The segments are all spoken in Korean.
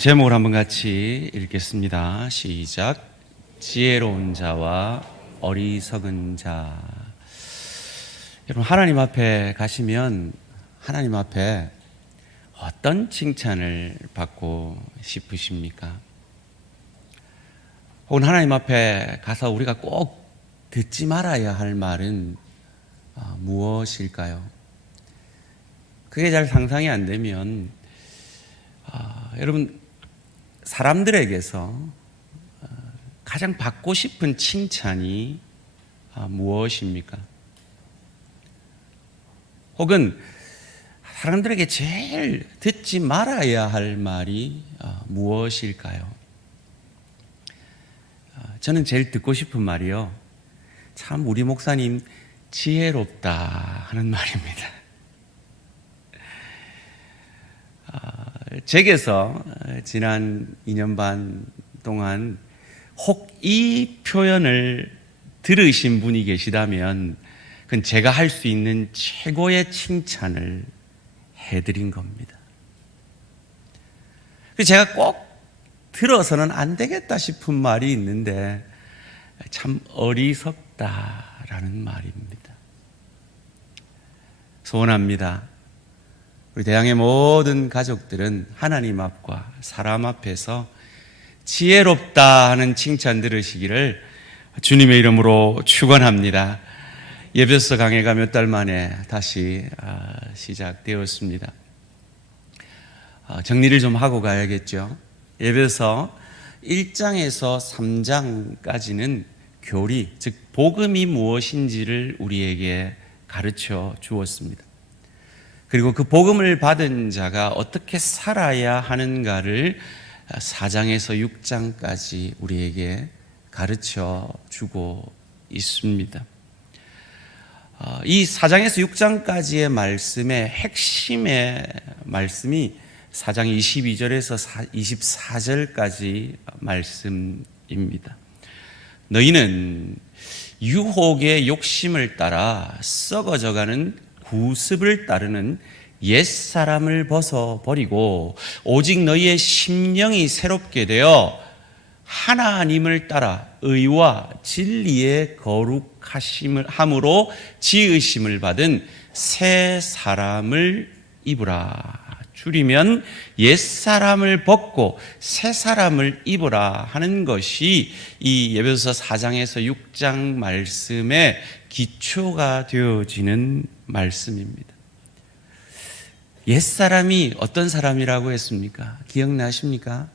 오늘 제목을 한번 같이 읽겠습니다. 시작. 지혜로운 자와 어리석은 자. 여러분, 하나님 앞에 가시면 하나님 앞에 어떤 칭찬을 받고 싶으십니까? 혹은 하나님 앞에 가서 우리가 꼭 듣지 말아야 할 말은 무엇일까요? 그게 잘 상상이 안 되면 여러분, 사람들에게서 가장 받고 싶은 칭찬이 무엇입니까? 혹은 사람들에게 제일 듣지 말아야 할 말이 무엇일까요? 저는 제일 듣고 싶은 말이요, 참 우리 목사님 지혜롭다 하는 말입니다. 제게서 지난 2년 반 동안 혹 이 표현을 들으신 분이 계시다면 그건 제가 할 수 있는 최고의 칭찬을 해드린 겁니다. 제가 꼭 들어서는 안 되겠다 싶은 말이 있는데 참 어리석다라는 말입니다. 소원합니다. 우리 대양의 모든 가족들은 하나님 앞과 사람 앞에서 지혜롭다 하는 칭찬 들으시기를 주님의 이름으로 축원합니다. 예배서 강해가 몇 달 만에 다시 시작되었습니다. 정리를 좀 하고 가야겠죠. 예배서 1장에서 3장까지는 교리, 즉 복음이 무엇인지를 우리에게 가르쳐 주었습니다. 그리고 그 복음을 받은 자가 어떻게 살아야 하는가를 4장에서 6장까지 우리에게 가르쳐 주고 있습니다. 이 4장에서 6장까지의 말씀의 핵심의 말씀이 4장 22절에서 24절까지 말씀입니다. 너희는 유혹의 욕심을 따라 썩어져가는 구습을 따르는 옛사람을 벗어버리고 오직 너희의 심령이 새롭게 되어 하나님을 따라 의와 진리의 거룩함으로 지으심을 받은 새 사람을 입으라. 줄이면 옛사람을 벗고 새 사람을 입으라 하는 것이 이 에베소서 4장에서 6장 말씀의 기초가 되어지는 말씀입니다. 옛사람이 어떤 사람이라고 했습니까? 기억나십니까?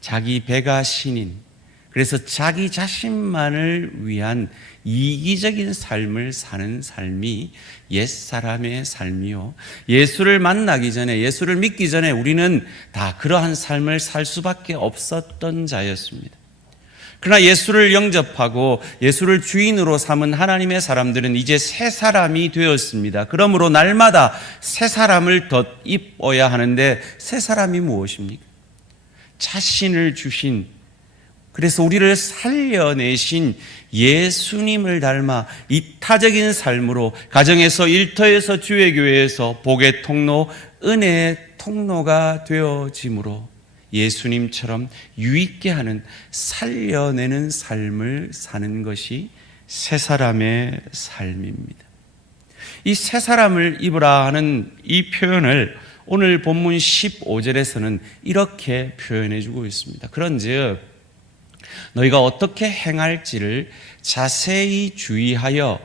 자기 배가 신인, 그래서 자기 자신만을 위한 이기적인 삶을 사는 삶이 옛사람의 삶이요, 예수를 만나기 전에, 예수를 믿기 전에 우리는 다 그러한 삶을 살 수밖에 없었던 자였습니다. 그러나 예수를 영접하고 예수를 주인으로 삼은 하나님의 사람들은 이제 새 사람이 되었습니다. 그러므로 날마다 새 사람을 덧입어야 하는데, 새 사람이 무엇입니까? 자신을 주신, 그래서 우리를 살려내신 예수님을 닮아 이타적인 삶으로 가정에서, 일터에서, 주의 교회에서 복의 통로, 은혜의 통로가 되어짐으로 예수님처럼 유익게 하는, 살려내는 삶을 사는 것이 새 사람의 삶입니다. 이 새 사람을 입으라 하는 이 표현을 오늘 본문 15절에서는 이렇게 표현해 주고 있습니다. 그런즉 너희가 어떻게 행할지를 자세히 주의하여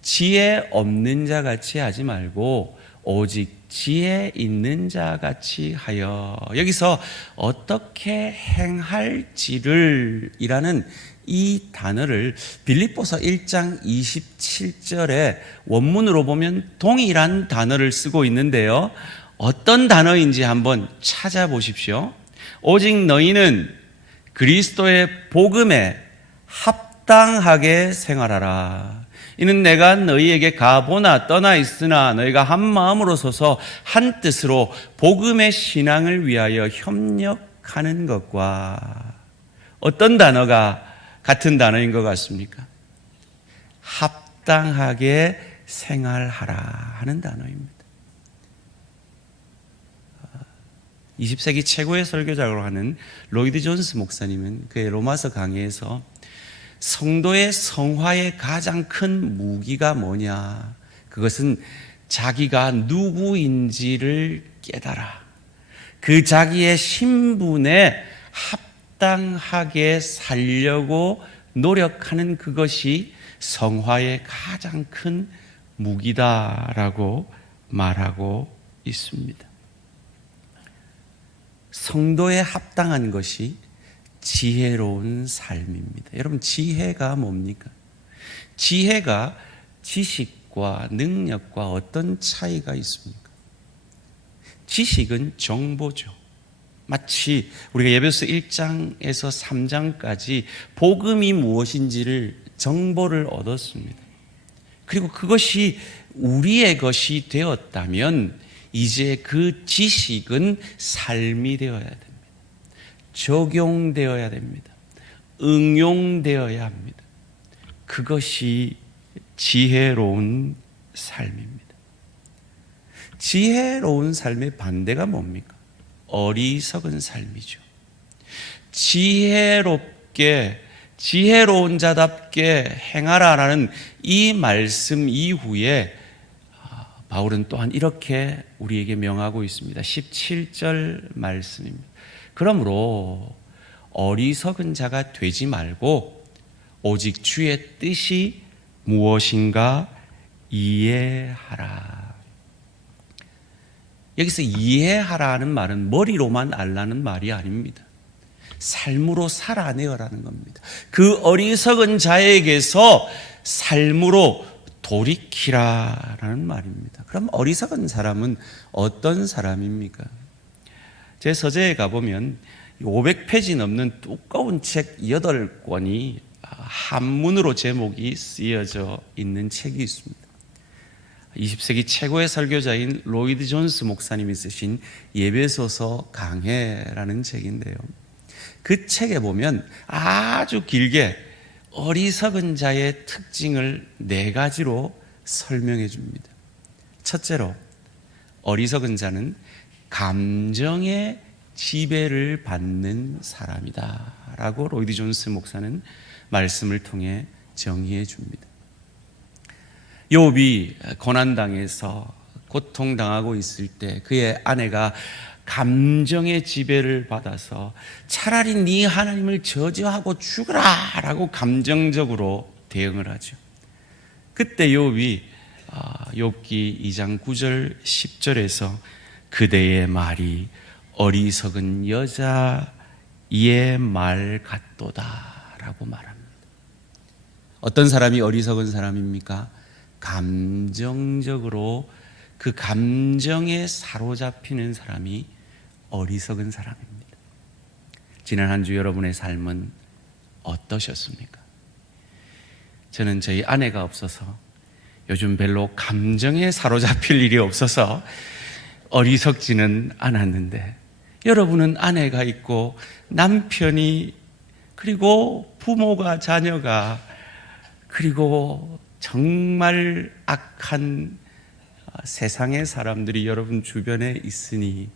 지혜 없는 자 같이 하지 말고 오직 지혜 있는 자 같이 하여. 여기서 어떻게 행할지를 이라는 이 단어를 빌립보서 1장 27절에 원문으로 보면 동일한 단어를 쓰고 있는데요, 어떤 단어인지 한번 찾아보십시오. 오직 너희는 그리스도의 복음에 합당하게 생활하라. 이는 내가 너희에게 가보나 떠나 있으나 너희가 한 마음으로 서서 한 뜻으로 복음의 신앙을 위하여 협력하는 것과. 어떤 단어가 같은 단어인 것 같습니까? 합당하게 생활하라 하는 단어입니다. 20세기 최고의 설교자로 하는 로이드 존스 목사님은 그의 로마서 강의에서 성도의 성화의 가장 큰 무기가 뭐냐? 그것은 자기가 누구인지를 깨달아 그 자기의 신분에 합당하게 살려고 노력하는 그것이 성화의 가장 큰 무기다라고 말하고 있습니다. 성도에 합당한 것이 지혜로운 삶입니다. 여러분, 지혜가 뭡니까? 지혜가 지식과 능력과 어떤 차이가 있습니까? 지식은 정보죠. 마치 우리가 에베소 1장에서 3장까지 복음이 무엇인지를 정보를 얻었습니다. 그리고 그것이 우리의 것이 되었다면 이제 그 지식은 삶이 되어야 됩니다. 적용되어야 됩니다. 응용되어야 합니다. 그것이 지혜로운 삶입니다. 지혜로운 삶의 반대가 뭡니까? 어리석은 삶이죠. 지혜로운 자답게 행하라라는 이 말씀 이후에 바울은 또한 이렇게 우리에게 명하고 있습니다. 17절 말씀입니다. 그러므로 어리석은 자가 되지 말고 오직 주의 뜻이 무엇인가 이해하라. 여기서 이해하라는 말은 머리로만 알라는 말이 아닙니다. 삶으로 살아내어라는 겁니다. 그 어리석은 자에게서 삶으로 돌이키라라는 말입니다. 그럼 어리석은 사람은 어떤 사람입니까? 제 서재에 가보면 500페이지 넘는 두꺼운 책 8권이 한문으로 제목이 쓰여져 있는 책이 있습니다. 20세기 최고의 설교자인 로이드 존스 목사님이 쓰신 예배소서 강해라는 책인데요. 그 책에 보면 아주 길게 어리석은 자의 특징을 4가지로 설명해 줍니다. 첫째로, 어리석은 자는 감정의 지배를 받는 사람이다 라고 로이드 존스 목사는 말씀을 통해 정의해 줍니다. 욥이 고난당해서 고통당하고 있을 때 그의 아내가 감정의 지배를 받아서 차라리 네 하나님을 저주하고 죽으라 라고 감정적으로 대응을 하죠. 그때 욥이 욥기 2장 9절 10절에서 그대의 말이 어리석은 여자의 말 같도다 라고 말합니다. 어떤 사람이 어리석은 사람입니까? 감정적으로 그 감정에 사로잡히는 사람이 어리석은 사람입니다. 지난 한 주 여러분의 삶은 어떠셨습니까? 저는 저희 아내가 없어서 요즘 별로 감정에 사로잡힐 일이 없어서 어리석지는 않았는데, 여러분은 아내가 있고 남편이, 그리고 부모가, 자녀가, 그리고 정말 악한 세상의 사람들이 여러분 주변에 있으니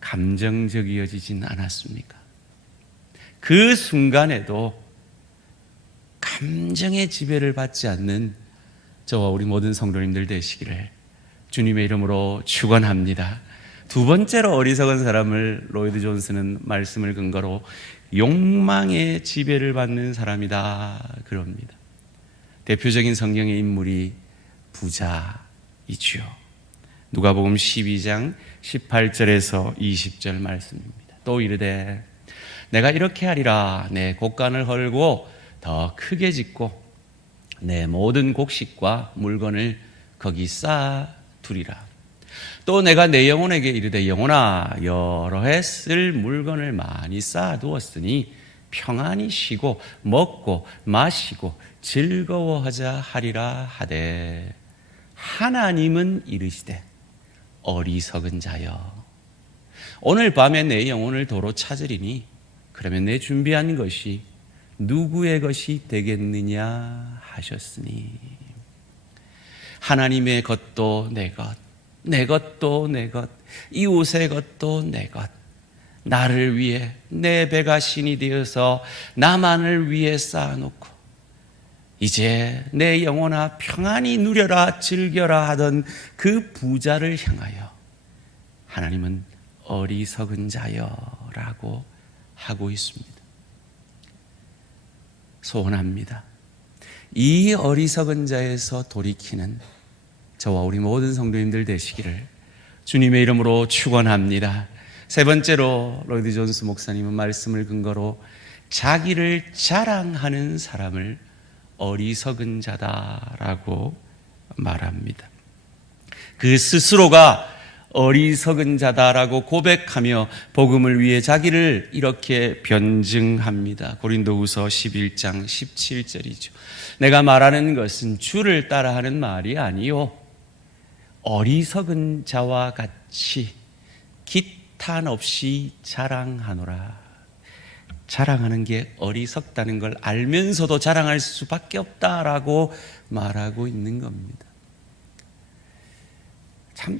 감정적이어지진 않았습니까? 그 순간에도 감정의 지배를 받지 않는 저와 우리 모든 성도님들 되시기를 주님의 이름으로 축원합니다. 두 번째로 어리석은 사람을 로이드 존스는 말씀을 근거로 욕망의 지배를 받는 사람이다 그럽니다. 대표적인 성경의 인물이 부자이지요. 누가복음 12장 18절에서 20절 말씀입니다. 또 이르되 내가 이렇게 하리라. 내 곡간을 헐고 더 크게 짓고 내 모든 곡식과 물건을 거기 쌓아두리라. 또 내가 내 영혼에게 이르되 영혼아, 여러 해 쓸 물건을 많이 쌓아두었으니 평안히 쉬고 먹고 마시고 즐거워하자 하리라 하되, 하나님은 이르시되 어리석은 자여, 오늘 밤에 내 영혼을 도로 찾으리니 그러면 내 준비한 것이 누구의 것이 되겠느냐 하셨으니, 하나님의 것도 내 것, 내 것도 내 것, 이웃의 것도 내 것. 나를 위해 내 배가 신이 되어서 나만을 위해 쌓아놓고 이제 내 영혼아 평안히 누려라 즐겨라 하던 그 부자를 향하여 하나님은 어리석은 자여라고 하고 있습니다. 소원합니다. 이 어리석은 자에서 돌이키는 저와 우리 모든 성도님들 되시기를 주님의 이름으로 축원합니다. 세 번째로 로이드 존스 목사님은 말씀을 근거로 자기를 자랑하는 사람을 어리석은 자다라고 말합니다. 그 스스로가 어리석은 자다라고 고백하며 복음을 위해 자기를 이렇게 변증합니다. 고린도후서 11장 17절이죠. 내가 말하는 것은 주를 따라하는 말이 아니요 어리석은 자와 같이 기탄 없이 자랑하노라. 자랑하는 게 어리석다는 걸 알면서도 자랑할 수밖에 없다라고 말하고 있는 겁니다. 참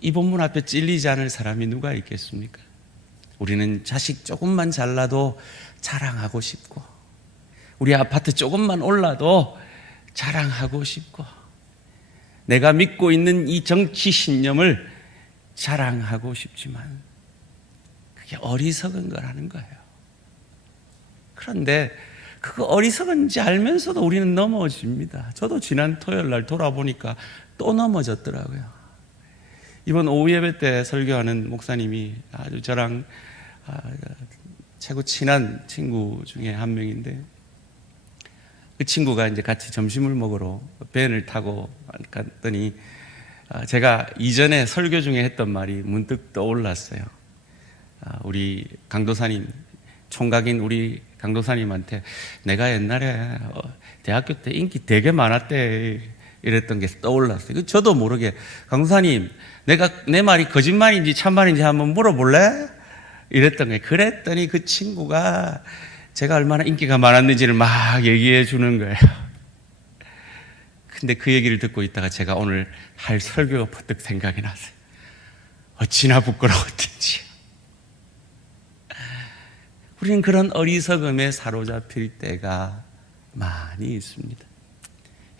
이 본문 앞에 찔리지 않을 사람이 누가 있겠습니까? 우리는 자식 조금만 잘나도 자랑하고 싶고 우리 아파트 조금만 올라도 자랑하고 싶고 내가 믿고 있는 이 정치 신념을 자랑하고 싶지만 그게 어리석은 거라는 거예요. 그런데 그거 어리석은지 알면서도 우리는 넘어집니다. 저도 지난 토요일 날 돌아보니까 또 넘어졌더라고요. 이번 오후 예배 때 설교하는 목사님이 아주 저랑 최고 친한 친구 중에 한 명인데 그 친구가 이제 같이 점심을 먹으러 밴을 타고 갔더니 제가 이전에 설교 중에 했던 말이 문득 떠올랐어요. 우리 강도사님, 총각인 우리 강도사님한테 내가 옛날에 대학교 때 인기 되게 많았대 이랬던 게 떠올랐어요. 저도 모르게 강도사님 내 말이 거짓말인지 참말인지 한번 물어볼래? 이랬던 거예요. 그랬더니 그 친구가 제가 얼마나 인기가 많았는지를 막 얘기해 주는 거예요. 근데 그 얘기를 듣고 있다가 제가 오늘 할 설교가 퍼뜩 생각이 났어요. 어찌나 부끄러웠든지. 우리는 그런 어리석음에 사로잡힐 때가 많이 있습니다.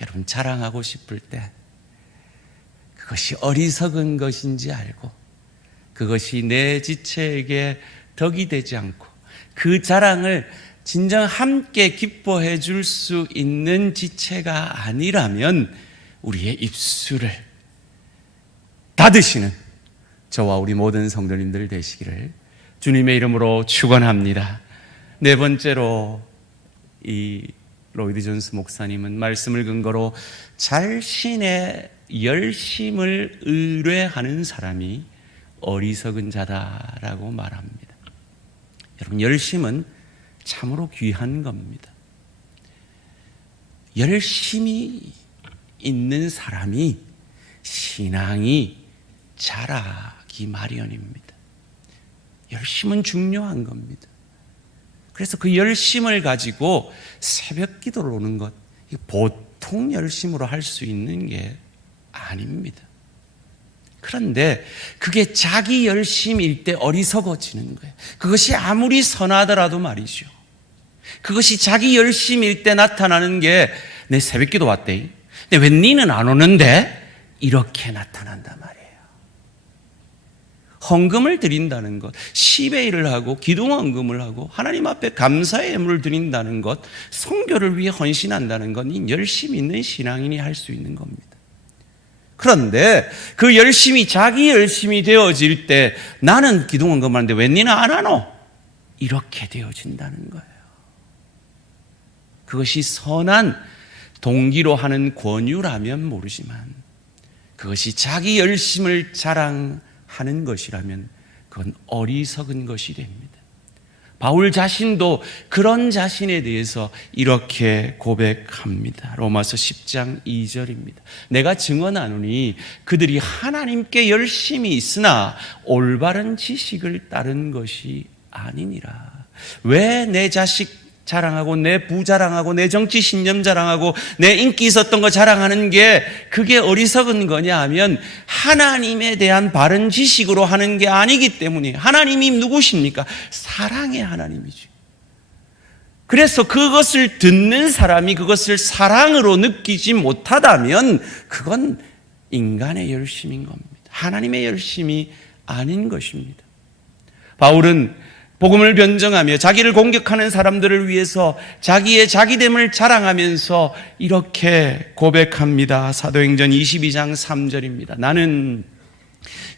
여러분 자랑하고 싶을 때 그것이 어리석은 것인지 알고 그것이 내 지체에게 덕이 되지 않고 그 자랑을 진정 함께 기뻐해 줄 수 있는 지체가 아니라면 우리의 입술을 닫으시는 저와 우리 모든 성도님들 되시기를 주님의 이름으로 축원합니다. 네 번째로 이 로이드 존스 목사님은 말씀을 근거로 자신의 열심을 의뢰하는 사람이 어리석은 자다라고 말합니다. 여러분 열심은 참으로 귀한 겁니다. 열심이 있는 사람이 신앙이 자라기 마련입니다. 열심은 중요한 겁니다. 그래서 그 열심을 가지고 새벽 기도를 오는 것, 보통 열심으로 할 수 있는 게 아닙니다. 그런데 그게 자기 열심일 때 어리석어지는 거예요. 그것이 아무리 선하더라도 말이죠. 그것이 자기 열심일 때 나타나는 게 내 새벽 기도 왔대. 근데 왜 니는 안 오는데? 이렇게 나타난단 말이에요. 헌금을 드린다는 것, 시베이를 하고 기도헌금을 하고 하나님 앞에 감사의 예물을 드린다는 것, 성교를 위해 헌신한다는 건 이 열심 있는 신앙인이 할 수 있는 겁니다. 그런데 그 열심이 자기 열심이 되어질 때 나는 기도헌금 하는데 왜 니는 안 하노? 이렇게 되어진다는 거예요. 그것이 선한 동기로 하는 권유라면 모르지만 그것이 자기 열심을 자랑하는 것이라면 그건 어리석은 것이 됩니다. 바울 자신도 그런 자신에 대해서 이렇게 고백합니다. 로마서 10장 2절입니다. 내가 증언하노니 그들이 하나님께 열심히 있으나 올바른 지식을 따른 것이 아니니라. 왜 내 자식 자랑하고 내 부자랑하고 내 정치 신념 자랑하고 내 인기 있었던 거 자랑하는 게 그게 어리석은 거냐 하면 하나님에 대한 바른 지식으로 하는 게 아니기 때문이에요. 하나님이 누구십니까? 사랑의 하나님이죠. 그래서 그것을 듣는 사람이 그것을 사랑으로 느끼지 못하다면 그건 인간의 열심인 겁니다. 하나님의 열심이 아닌 것입니다. 바울은 복음을 변정하며 자기를 공격하는 사람들을 위해서 자기의 자기됨을 자랑하면서 이렇게 고백합니다. 사도행전 22장 3절입니다. 나는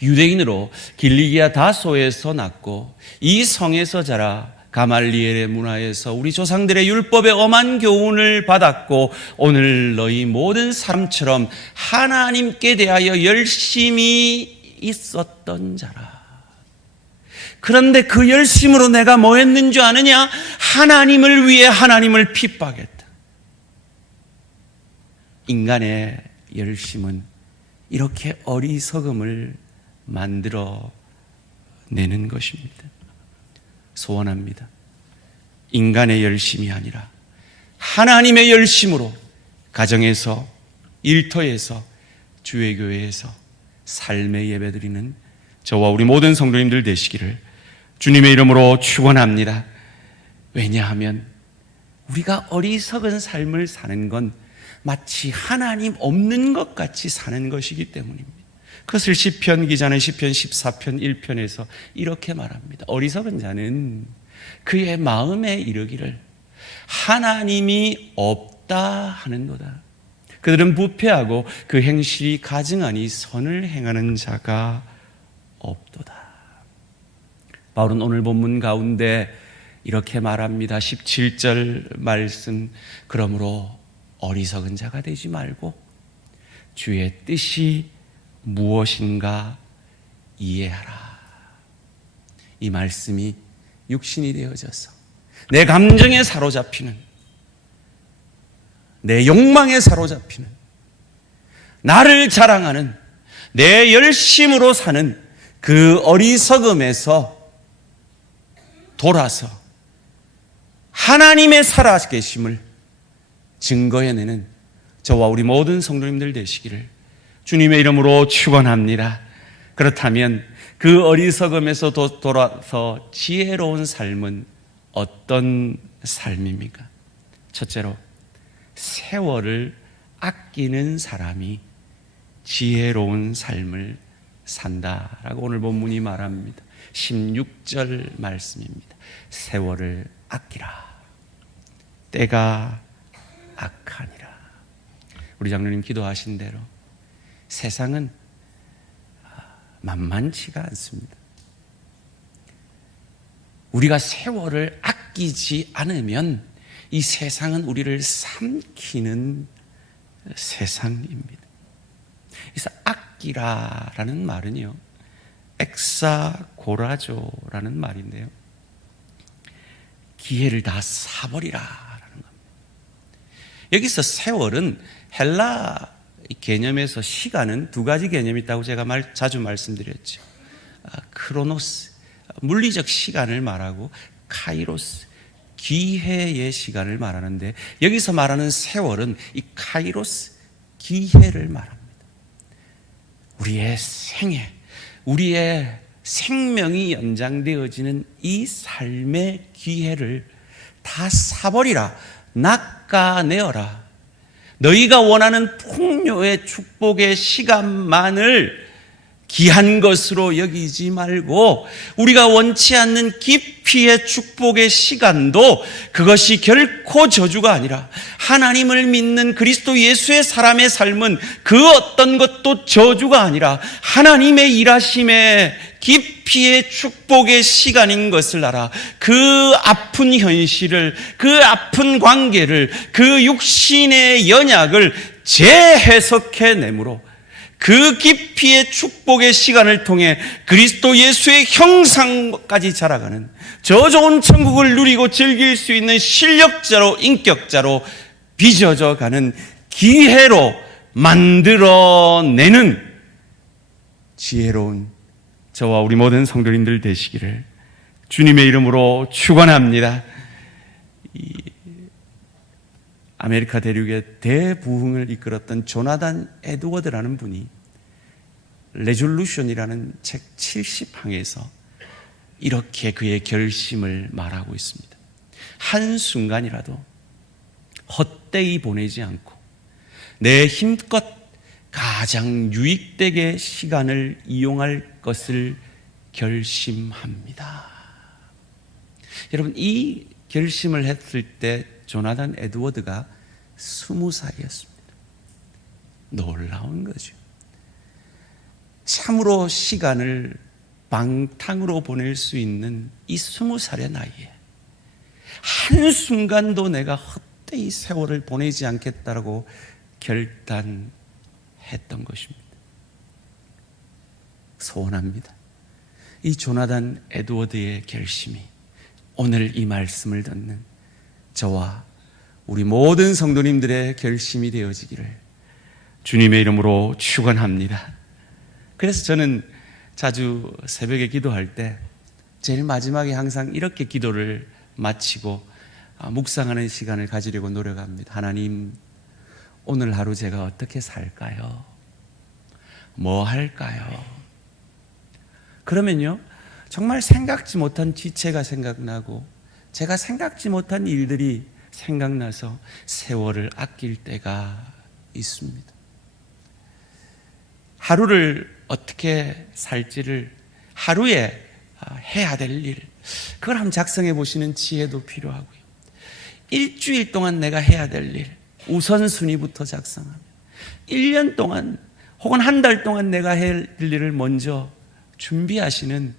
유대인으로 길리기아 다소에서 났고 이 성에서 자라 가말리엘의 문화에서 우리 조상들의 율법의 엄한 교훈을 받았고 오늘 너희 모든 사람처럼 하나님께 대하여 열심히 있었던 자라. 그런데 그 열심으로 내가 뭐 했는 줄 아느냐? 하나님을 위해 하나님을 핍박했다. 인간의 열심은 이렇게 어리석음을 만들어 내는 것입니다. 소원합니다. 인간의 열심이 아니라 하나님의 열심으로 가정에서, 일터에서, 주의 교회에서 삶의 예배드리는 저와 우리 모든 성도님들 되시기를 주님의 이름으로 축원합니다. 왜냐하면 우리가 어리석은 삶을 사는 건 마치 하나님 없는 것 같이 사는 것이기 때문입니다. 그것을 시편 기자는 시편 14편 1편에서 이렇게 말합니다. 어리석은 자는 그의 마음에 이르기를 하나님이 없다 하는도다. 그들은 부패하고 그 행실이 가증하니 선을 행하는 자가 없도다. 바울은 오늘 본문 가운데 이렇게 말합니다. 17절 말씀. 그러므로 어리석은 자가 되지 말고 주의 뜻이 무엇인가 이해하라. 이 말씀이 육신이 되어져서 내 감정에 사로잡히는, 내 욕망에 사로잡히는, 나를 자랑하는, 내 열심으로 사는 그 어리석음에서 돌아서 하나님의 살아계심을 증거해내는 저와 우리 모든 성도님들 되시기를 주님의 이름으로 축원합니다. 그렇다면 그 어리석음에서 돌아서 지혜로운 삶은 어떤 삶입니까? 첫째로 세월을 아끼는 사람이 지혜로운 삶을 산다라고 오늘 본문이 말합니다. 16절 말씀입니다. 세월을 아끼라. 때가 악하니라. 우리 장로님 기도하신 대로 세상은 만만치가 않습니다. 우리가 세월을 아끼지 않으면 이 세상은 우리를 삼키는 세상입니다. 그래서 아끼라라는 말은요, 엑사고라조라는 말인데요, 기회를 다 사버리라라는 겁니다. 여기서 세월은 헬라 개념에서 시간은 두 가지 개념이 있다고 제가 자주 말씀드렸죠. 크로노스, 물리적 시간을 말하고 카이로스, 기회의 시간을 말하는데 여기서 말하는 세월은 이 카이로스, 기회를 말합니다. 우리의 생애, 우리의 생명이 연장되어지는 이 삶의 기회를 다 사버리라, 낚아내어라. 너희가 원하는 풍요의 축복의 시간만을 귀한 것으로 여기지 말고 우리가 원치 않는 깊이의 축복의 시간도 그것이 결코 저주가 아니라 하나님을 믿는 그리스도 예수의 사람의 삶은 그 어떤 것도 저주가 아니라 하나님의 일하심의 깊이의 축복의 시간인 것을 알아. 그 아픈 현실을, 그 아픈 관계를, 그 육신의 연약을 재해석해 내므로 그 깊이의 축복의 시간을 통해 그리스도 예수의 형상까지 자라가는 저 좋은 천국을 누리고 즐길 수 있는 실력자로, 인격자로 빚어져 가는 기회로 만들어내는 지혜로운 저와 우리 모든 성도님들 되시기를 주님의 이름으로 축원합니다. 아메리카 대륙의 대부흥을 이끌었던 조나단 에드워드라는 분이 레졸루션이라는 책 70항에서 이렇게 그의 결심을 말하고 있습니다. 한순간이라도 헛되이 보내지 않고 내 힘껏 가장 유익되게 시간을 이용할 것을 결심합니다. 여러분, 이 결심을 했을 때 조나단 에드워드가 20살이었습니다. 놀라운 거죠. 참으로 시간을 방탕으로 보낼 수 있는 이 20살의 나이에 한순간도 내가 헛되이 세월을 보내지 않겠다라고 결단했던 것입니다. 소원합니다. 이 조나단 에드워드의 결심이 오늘 이 말씀을 듣는 저와 우리 모든 성도님들의 결심이 되어지기를 주님의 이름으로 축원합니다. 그래서 저는 자주 새벽에 기도할 때 제일 마지막에 항상 이렇게 기도를 마치고 묵상하는 시간을 가지려고 노력합니다. 하나님, 오늘 하루 제가 어떻게 살까요? 뭐 할까요? 그러면요, 정말 생각지 못한 지체가 생각나고 제가 생각지 못한 일들이 생각나서 세월을 아낄 때가 있습니다. 하루를 어떻게 살지를, 하루에 해야 될 일, 그걸 한번 작성해 보시는 지혜도 필요하고요. 일주일 동안 내가 해야 될 일, 우선순위부터 작성하면 1년 동안 혹은 한 달 동안 내가 해야 할 일을 먼저 준비하시는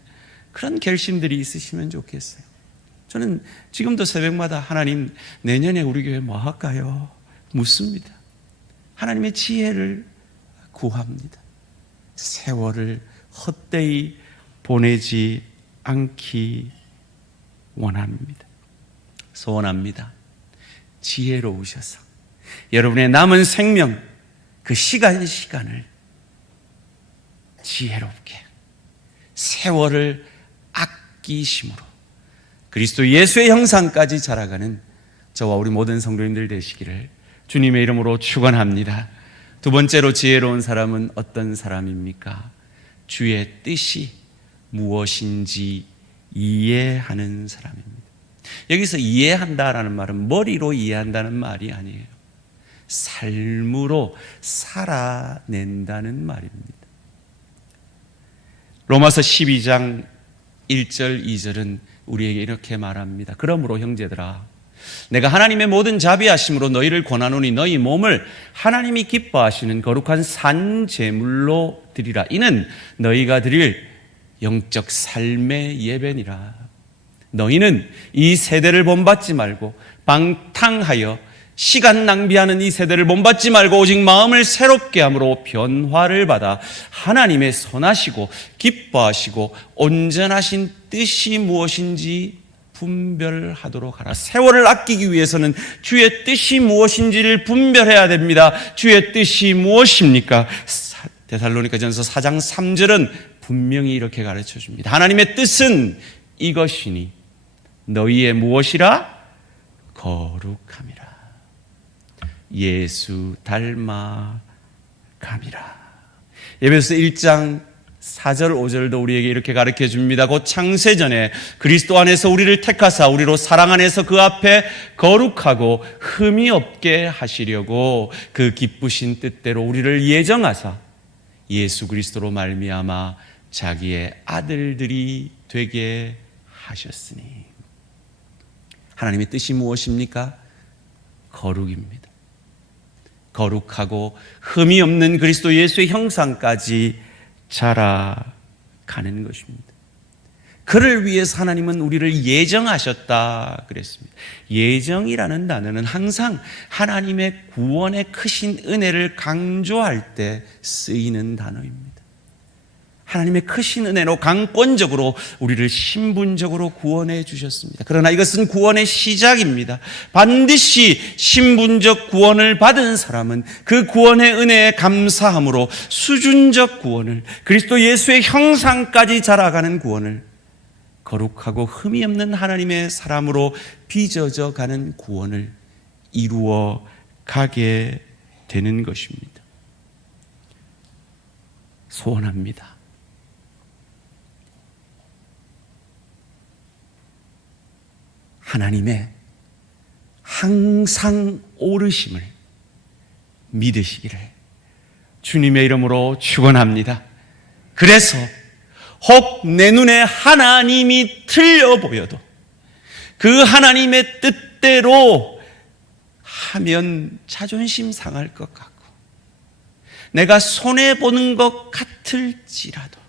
그런 결심들이 있으시면 좋겠어요. 저는 지금도 새벽마다 하나님, 내년에 우리 교회 뭐 할까요? 묻습니다. 하나님의 지혜를 구합니다. 세월을 헛되이 보내지 않기 원합니다. 소원합니다. 지혜로우셔서 여러분의 남은 생명, 그 시간을 지혜롭게 세월을 아끼심으로 그리스도 예수의 형상까지 자라가는 저와 우리 모든 성도님들 되시기를 주님의 이름으로 축원합니다. 두 번째로 지혜로운 사람은 어떤 사람입니까? 주의 뜻이 무엇인지 이해하는 사람입니다. 여기서 이해한다라는 말은 머리로 이해한다는 말이 아니에요. 삶으로 살아낸다는 말입니다. 로마서 12장 1절 2절은 우리에게 이렇게 말합니다. 그러므로 형제들아, 내가 하나님의 모든 자비하심으로 너희를 권하노니 너희 몸을 하나님이 기뻐하시는 거룩한 산 제물로 드리라. 이는 너희가 드릴 영적 삶의 예배니라. 너희는 이 세대를 본받지 말고 방탕하여 시간 낭비하는 이 세대를 본받지 말고 오직 마음을 새롭게 함으로 변화를 받아 하나님의 선하시고 기뻐하시고 온전하신 뜻이 무엇인지 분별하도록 하라. 세월을 아끼기 위해서는 주의 뜻이 무엇인지를 분별해야 됩니다. 주의 뜻이 무엇입니까? 데살로니가전서 4장 3절은 분명히 이렇게 가르쳐 줍니다. 하나님의 뜻은 이것이니 너희의 무엇이라? 거룩함이라. 예수 닮아감이라. 에베소서 1장 4절 5절도 우리에게 이렇게 가르쳐 줍니다. 곧 창세전에 그리스도 안에서 우리를 택하사 우리로 사랑 안에서 그 앞에 거룩하고 흠이 없게 하시려고 그 기쁘신 뜻대로 우리를 예정하사 예수 그리스도로 말미암아 자기의 아들들이 되게 하셨으니. 하나님의 뜻이 무엇입니까? 거룩입니다. 거룩하고 흠이 없는 그리스도 예수의 형상까지 자라가는 것입니다. 그를 위해서 하나님은 우리를 예정하셨다 그랬습니다. 예정이라는 단어는 항상 하나님의 구원의 크신 은혜를 강조할 때 쓰이는 단어입니다. 하나님의 크신 은혜로 강권적으로 우리를 신분적으로 구원해 주셨습니다. 그러나 이것은 구원의 시작입니다. 반드시 신분적 구원을 받은 사람은 그 구원의 은혜에 감사함으로 수준적 구원을, 그리스도 예수의 형상까지 자라가는 구원을, 거룩하고 흠이 없는 하나님의 사람으로 빚어져 가는 구원을 이루어 가게 되는 것입니다. 소원합니다. 하나님의 항상 오르심을 믿으시기를 주님의 이름으로 축원합니다. 그래서 혹 내 눈에 하나님이 틀려 보여도 그 하나님의 뜻대로 하면 자존심 상할 것 같고 내가 손해보는 것 같을지라도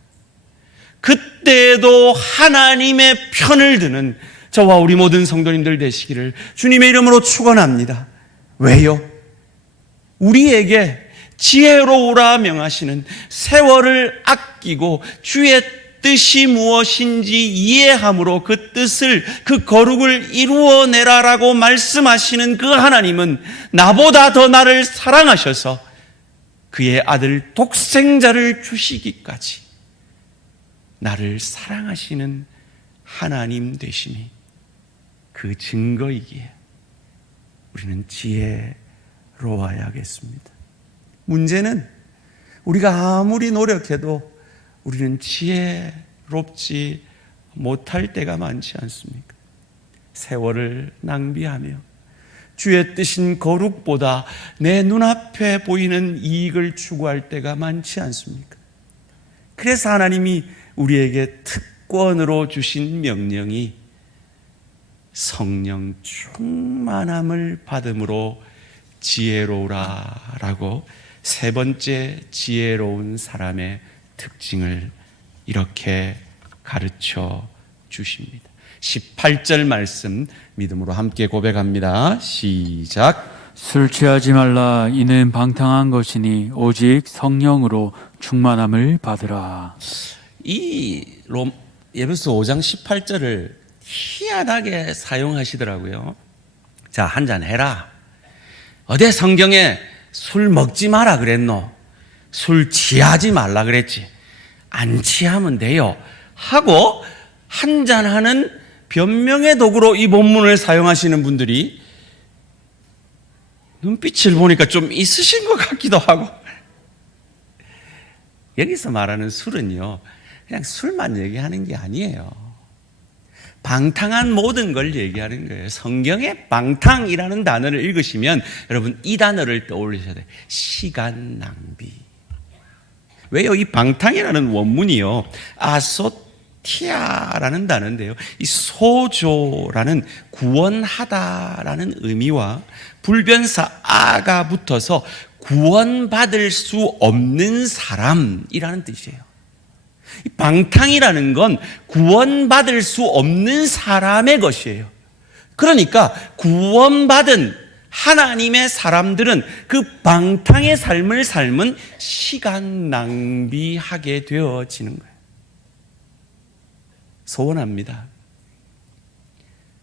그때도 하나님의 편을 드는 저와 우리 모든 성도님들 되시기를 주님의 이름으로 축원합니다. 왜요? 우리에게 지혜로우라 명하시는 세월을 아끼고 주의 뜻이 무엇인지 이해함으로 그 뜻을, 그 거룩을 이루어내라라고 말씀하시는 그 하나님은 나보다 더 나를 사랑하셔서 그의 아들 독생자를 주시기까지 나를 사랑하시는 하나님 되심이 그 증거이기에 우리는 지혜로워야겠습니다. 문제는 우리가 아무리 노력해도 우리는 지혜롭지 못할 때가 많지 않습니까? 세월을 낭비하며 주의 뜻인 거룩보다 내 눈앞에 보이는 이익을 추구할 때가 많지 않습니까? 그래서 하나님이 우리에게 특권으로 주신 명령이 성령 충만함을 받음으로 지혜로우라라고 세 번째 지혜로운 사람의 특징을 이렇게 가르쳐 주십니다. 18절 말씀 믿음으로 함께 고백합니다. 시작. 술 취하지 말라. 이는 방탕한 것이니 오직 성령으로 충만함을 받으라. 이 예배소 5장 18절을 희한하게 사용하시더라고요. 자, 한잔 해라. 어디 성경에 술 먹지 마라 그랬노? 술 취하지 말라 그랬지. 안 취하면 돼요. 하고 한잔하는 변명의 도구로 이 본문을 사용하시는 분들이 눈빛을 보니까 좀 있으신 것 같기도 하고. 여기서 말하는 술은요, 그냥 술만 얘기하는 게 아니에요. 방탕한 모든 걸 얘기하는 거예요. 성경에 방탕이라는 단어를 읽으시면 여러분 이 단어를 떠올리셔야 돼요. 시간 낭비. 왜요? 이 방탕이라는 원문이요, 아소티아라는 단어인데요, 이 소조라는 구원하다라는 의미와 불변사 아가 붙어서 구원받을 수 없는 사람이라는 뜻이에요. 이 방탕이라는 건 구원받을 수 없는 사람의 것이에요. 그러니까 구원받은 하나님의 사람들은 그 방탕의 삶을 삶은 시간 낭비하게 되어지는 거예요. 소원합니다.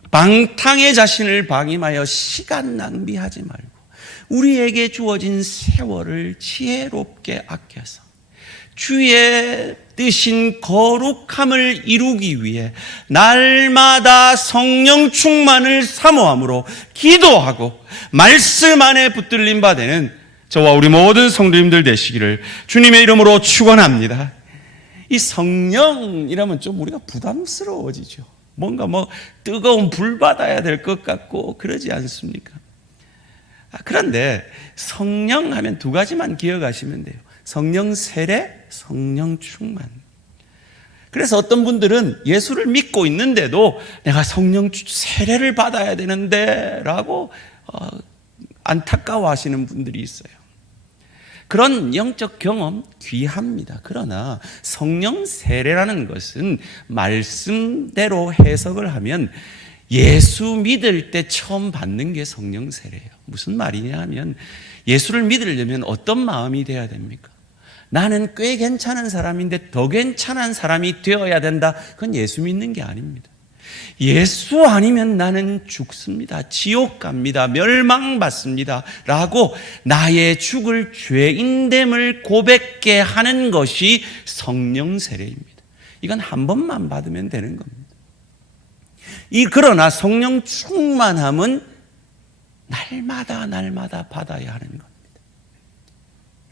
방탕의 자신을 방임하여 시간 낭비하지 말고 우리에게 주어진 세월을 지혜롭게 아껴서 주의 뜻인 거룩함을 이루기 위해 날마다 성령 충만을 사모함으로 기도하고 말씀 안에 붙들림 바 되는 저와 우리 모든 성도님들 되시기를 주님의 이름으로 축원합니다. 이 성령이라면 좀 우리가 부담스러워지죠. 뭔가 뜨거운 불 받아야 될 것 같고 그러지 않습니까? 그런데 성령 하면 두 가지만 기억하시면 돼요. 성령 세례, 성령 충만. 그래서 어떤 분들은 예수를 믿고 있는데도 내가 성령 세례를 받아야 되는데 라고 안타까워하시는 분들이 있어요. 그런 영적 경험 귀합니다. 그러나 성령 세례라는 것은 말씀대로 해석을 하면 예수 믿을 때 처음 받는 게 성령 세례예요. 무슨 말이냐 하면 예수를 믿으려면 어떤 마음이 돼야 됩니까? 나는 꽤 괜찮은 사람인데 더 괜찮은 사람이 되어야 된다. 그건 예수 믿는 게 아닙니다. 예수 아니면 나는 죽습니다. 지옥 갑니다. 멸망받습니다. 라고 나의 죽을 죄인됨을 고백게 하는 것이 성령 세례입니다. 이건 한 번만 받으면 되는 겁니다. 그러나 성령 충만함은 날마다 받아야 하는 겁니다.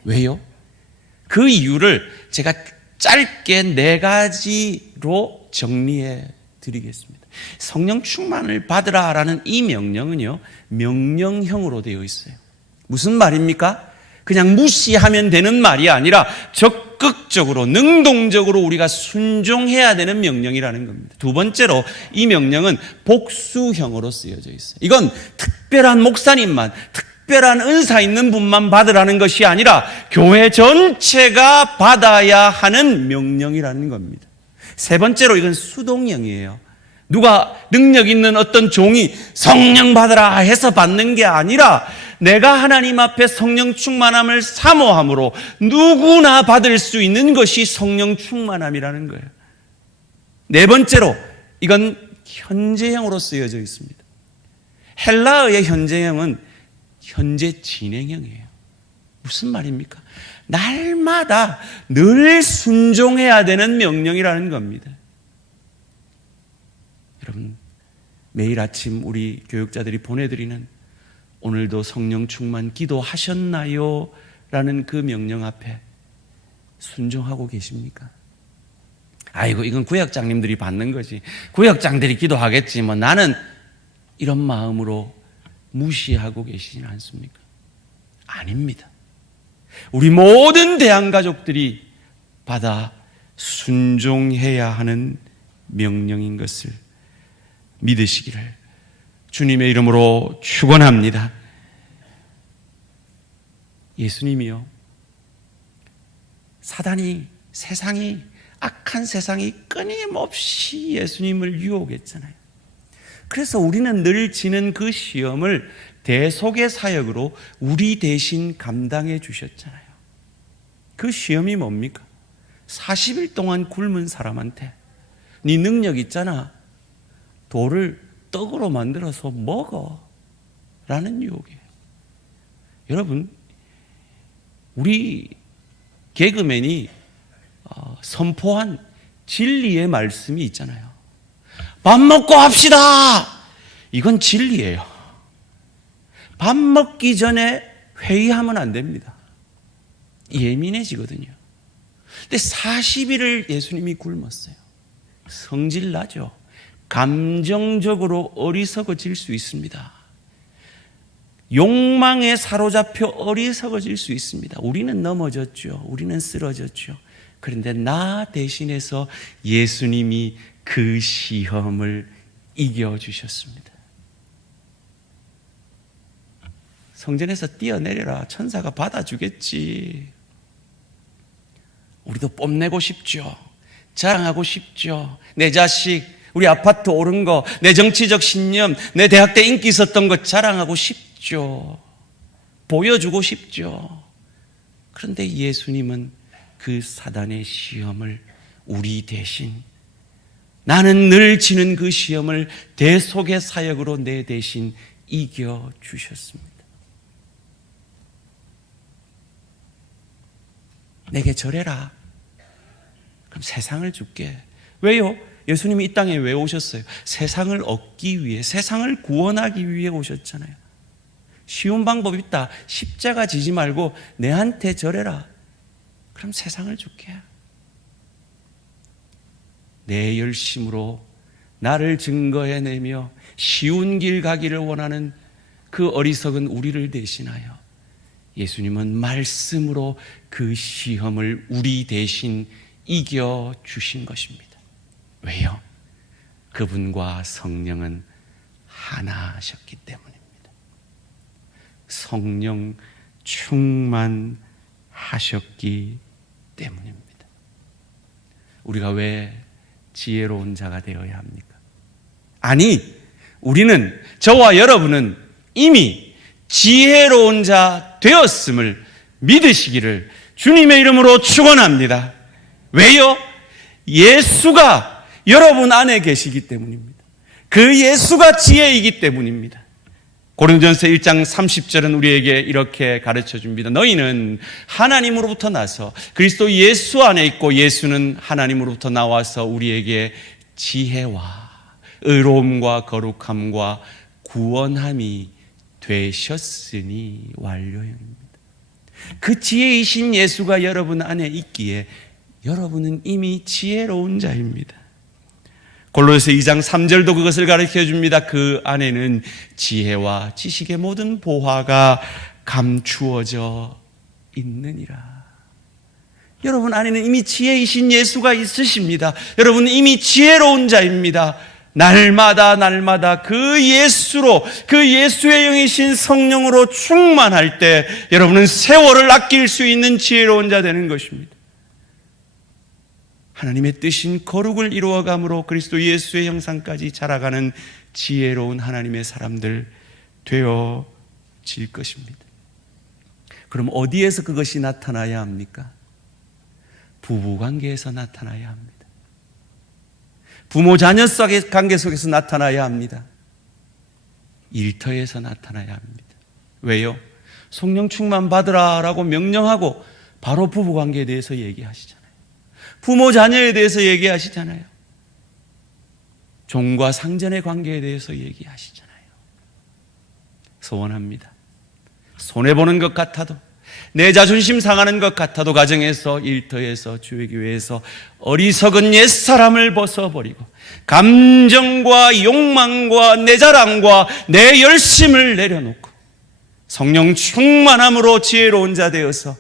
왜요? 그 이유를 제가 짧게 4가지로 정리해 드리겠습니다. 성령 충만을 받으라라는 이 명령은요, 명령형으로 되어 있어요. 무슨 말입니까? 그냥 무시하면 되는 말이 아니라 적극적으로, 능동적으로 우리가 순종해야 되는 명령이라는 겁니다. 두 번째로 이 명령은 복수형으로 쓰여져 있어요. 이건 특별한 목사님만, 특별한 은사 있는 분만 받으라는 것이 아니라 교회 전체가 받아야 하는 명령이라는 겁니다. 세 번째로 이건 수동형이에요. 누가 능력 있는 어떤 종이 성령 받으라 해서 받는 게 아니라 내가 하나님 앞에 성령 충만함을 사모함으로 누구나 받을 수 있는 것이 성령 충만함이라는 거예요. 네 번째로 이건 현재형으로 쓰여져 있습니다. 헬라어의 현재형은 현재 진행형이에요. 무슨 말입니까? 날마다 늘 순종해야 되는 명령이라는 겁니다. 여러분, 매일 아침 우리 교육자들이 보내드리는 오늘도 성령 충만 기도하셨나요? 라는 그 명령 앞에 순종하고 계십니까? 아이고, 이건 구역장님들이 받는 거지. 구역장들이 기도하겠지. 뭐 나는 이런 마음으로 무시하고 계시진 않습니까? 아닙니다. 우리 모든 대한가족들이 받아 순종해야 하는 명령인 것을 믿으시기를 주님의 이름으로 축원합니다. 예수님이요, 사단이, 세상이, 악한 세상이 끊임없이 예수님을 유혹했잖아요. 그래서 우리는 늘 지는 그 시험을 대속의 사역으로 우리 대신 감당해 주셨잖아요. 그 시험이 뭡니까? 40일 동안 굶은 사람한테 네 능력 있잖아, 돌을 떡으로 만들어서 먹어 라는 유혹이에요. 여러분, 우리 개그맨이 선포한 진리의 말씀이 있잖아요. 밥 먹고 합시다. 이건 진리예요. 밥 먹기 전에 회의하면 안 됩니다. 예민해지거든요. 근데 40일을 예수님이 굶었어요. 성질 나죠. 감정적으로 어리석어질 수 있습니다. 욕망에 사로잡혀 어리석어질 수 있습니다. 우리는 넘어졌죠. 우리는 쓰러졌죠. 그런데 나 대신해서 예수님이 그 시험을 이겨주셨습니다. 성전에서 뛰어내려라. 천사가 받아주겠지. 우리도 뽐내고 싶죠. 자랑하고 싶죠. 내 자식, 우리 아파트 오른 거, 내 정치적 신념, 내 대학 때 인기 있었던 거 자랑하고 싶죠. 보여주고 싶죠. 그런데 예수님은 그 사단의 시험을 우리 대신, 나는 늘 지는 그 시험을 대속의 사역으로 내 대신 이겨주셨습니다. 내게 절해라. 그럼 세상을 줄게. 왜요? 예수님이 이 땅에 왜 오셨어요? 세상을 얻기 위해, 세상을 구원하기 위해 오셨잖아요. 쉬운 방법이 있다. 십자가 지지 말고 내한테 절해라. 그럼 세상을 줄게. 내 열심으로 나를 증거해내며 쉬운 길 가기를 원하는 그 어리석은 우리를 대신하여 예수님은 말씀으로 그 시험을 우리 대신 이겨주신 것입니다. 왜요? 그분과 성령은 하나셨기 때문입니다. 성령 충만하셨기 때문입니다. 우리가 왜 지혜로운 자가 되어야 합니까? 아니, 우리는, 저와 여러분은 이미 지혜로운 자 되었음을 믿으시기를 주님의 이름으로 축원합니다. 왜요? 예수가 여러분 안에 계시기 때문입니다. 그 예수가 지혜이기 때문입니다. 고린도전서 1장 30절은 우리에게 이렇게 가르쳐 줍니다. 너희는 하나님으로부터 나서 그리스도 예수 안에 있고 예수는 하나님으로부터 나와서 우리에게 지혜와 의로움과 거룩함과 구원함이 되셨으니 완료형입니다. 그 지혜이신 예수가 여러분 안에 있기에 여러분은 이미 지혜로운 자입니다. 골로새 2장 3절도 그것을 가르쳐 줍니다. 그 안에는 지혜와 지식의 모든 보화가 감추어져 있느니라. 여러분 안에는 이미 지혜이신 예수가 있으십니다. 여러분은 이미 지혜로운 자입니다. 날마다 그 예수로, 그 예수의 영이신 성령으로 충만할 때 여러분은 세월을 아낄 수 있는 지혜로운 자 되는 것입니다. 하나님의 뜻인 거룩을 이루어감으로 그리스도 예수의 형상까지 자라가는 지혜로운 하나님의 사람들 되어질 것입니다. 그럼 어디에서 그것이 나타나야 합니까? 부부관계에서 나타나야 합니다. 부모 자녀 관계 속에서 나타나야 합니다. 일터에서 나타나야 합니다. 왜요? 성령 충만 받으라 라고 명령하고 바로 부부관계에 대해서 얘기하시잖아요. 부모 자녀에 대해서 얘기하시잖아요. 종과 상전의 관계에 대해서 얘기하시잖아요. 소원합니다. 손해보는 것 같아도, 내 자존심 상하는 것 같아도 가정에서, 일터에서, 주의교회에서 어리석은 옛사람을 벗어버리고 감정과 욕망과 내 자랑과 내 열심을 내려놓고 성령 충만함으로 지혜로운 자 되어서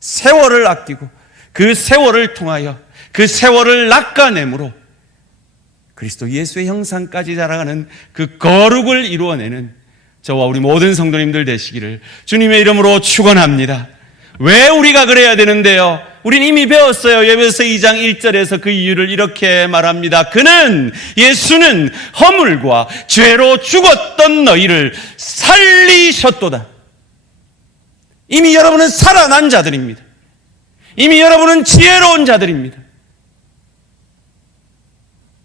세월을 아끼고 그 세월을 통하여 그 세월을 낚아내므로 그리스도 예수의 형상까지 자라가는 그 거룩을 이루어내는 저와 우리 모든 성도님들 되시기를 주님의 이름으로 축원합니다. 왜 우리가 그래야 되는데요? 우린 이미 배웠어요. 에베소서 2장 1절에서 그 이유를 이렇게 말합니다. 예수는 허물과 죄로 죽었던 너희를 살리셨도다. 이미 여러분은 살아난 자들입니다. 이미 여러분은 지혜로운 자들입니다.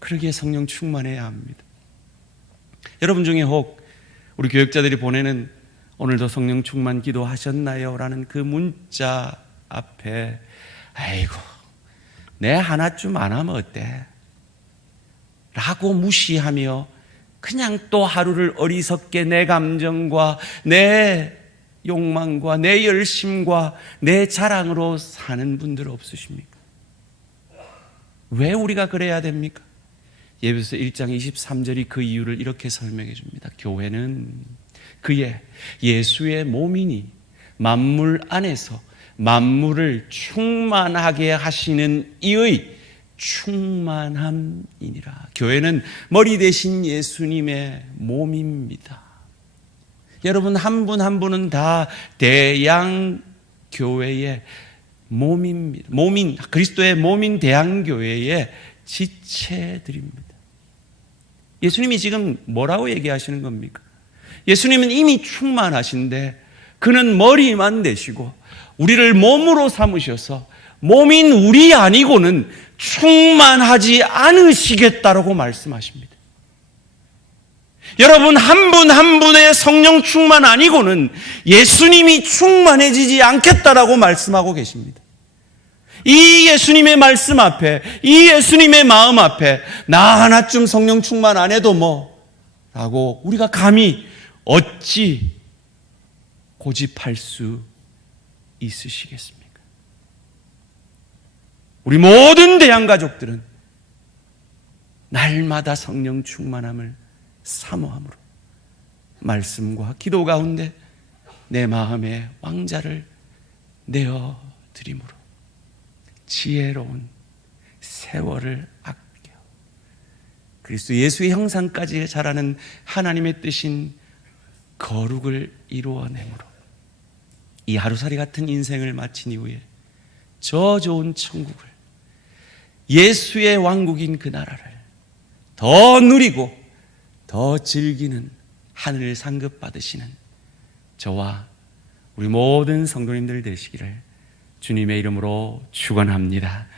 그러기에 성령 충만해야 합니다. 여러분 중에 혹 우리 교역자들이 보내는 오늘도 성령 충만 기도하셨나요? 라는 그 문자 앞에 아이고 내 하나쯤 안 하면 어때? 라고 무시하며 그냥 또 하루를 어리석게 내 감정과 내 욕망과 내 열심과 내 자랑으로 사는 분들 없으십니까? 왜 우리가 그래야 됩니까? 에베소서 1장 23절이 그 이유를 이렇게 설명해 줍니다. 교회는 그의 예수의 몸이니 만물 안에서 만물을 충만하게 하시는 이의 충만함이니라. 교회는 머리 대신 예수님의 몸입니다. 여러분 한 분 한 분은 다 대양교회의 몸입니다. 그리스도의 몸인 대양교회의 지체들입니다. 예수님이 지금 뭐라고 얘기하시는 겁니까? 예수님은 이미 충만하신데 그는 머리만 되시고 우리를 몸으로 삼으셔서 몸인 우리 아니고는 충만하지 않으시겠다라고 말씀하십니다. 여러분 한 분 한 분의 성령 충만 아니고는 예수님이 충만해지지 않겠다라고 말씀하고 계십니다. 이 예수님의 말씀 앞에, 이 예수님의 마음 앞에 나 하나쯤 성령 충만 안 해도 뭐 라고 우리가 감히 어찌 고집할 수 있으시겠습니까? 우리 모든 대양가족들은 날마다 성령 충만함을 사모함으로 말씀과 기도 가운데 내 마음의 왕자를 내어드림으로 지혜로운 세월을 아껴 그리스도 예수의 형상까지 자라는 하나님의 뜻인 거룩을 이루어내므로 이 하루살이 같은 인생을 마친 이후에 저 좋은 천국을 예수의 왕국인 그 나라를 더 누리고 더 즐기는 하늘을 상급받으시는 저와 우리 모든 성도님들 되시기를 주님의 이름으로 축원합니다.